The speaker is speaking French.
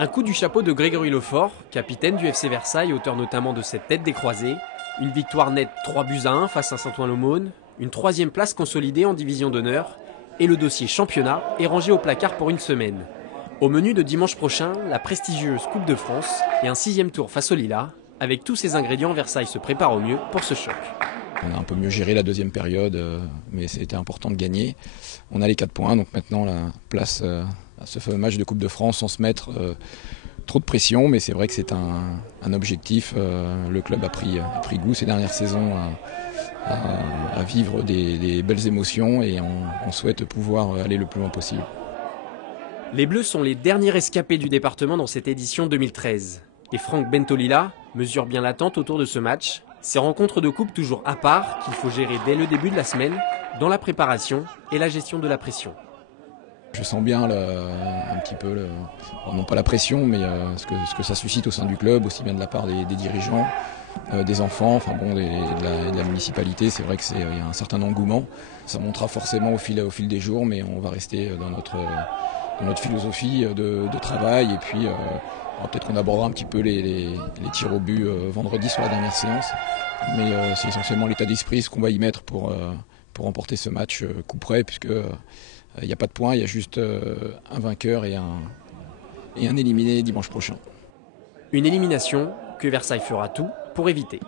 Un coup du chapeau de Grégory Lefort, capitaine du FC Versailles, auteur notamment de cette tête des croisés. Une victoire nette 3-1 face à Saint-Ouen-l'Aumône, une troisième place consolidée en division d'honneur, et le dossier championnat est rangé au placard pour une semaine. Au menu de dimanche prochain, la prestigieuse Coupe de France et un 6e tour face au Lilas. Avec tous ces ingrédients, Versailles se prépare au mieux pour ce choc. On a un peu mieux géré la deuxième période, mais c'était important de gagner. On a les 4 points, donc maintenant la place à ce fameux match de Coupe de France sans se mettre trop de pression, mais c'est vrai que c'est un objectif. Le club a pris goût ces dernières saisons à vivre des belles émotions et on souhaite pouvoir aller le plus loin possible. Les Bleus sont les derniers rescapés du département dans cette édition 2013. Et Franck Bentolila mesure bien l'attente autour de ce match. Ces rencontres de coupe toujours à part qu'il faut gérer dès le début de la semaine, dans la préparation et la gestion de la pression. Je sens bien un petit peu, non pas la pression, mais ce que ça suscite au sein du club, aussi bien de la part des dirigeants, des enfants, enfin bon, de la municipalité. C'est vrai qu'il y a un certain engouement. Ça montera forcément au fil des jours, mais on va rester dans notre philosophie de travail. Et puis peut-être qu'on abordera un petit peu les tirs au but vendredi sur la dernière séance. Mais c'est essentiellement l'état d'esprit, ce qu'on va y mettre pour remporter ce match coup près, puisque il n'y a pas de points, il y a juste un vainqueur et un éliminé dimanche prochain. Une élimination que Versailles fera tout pour éviter.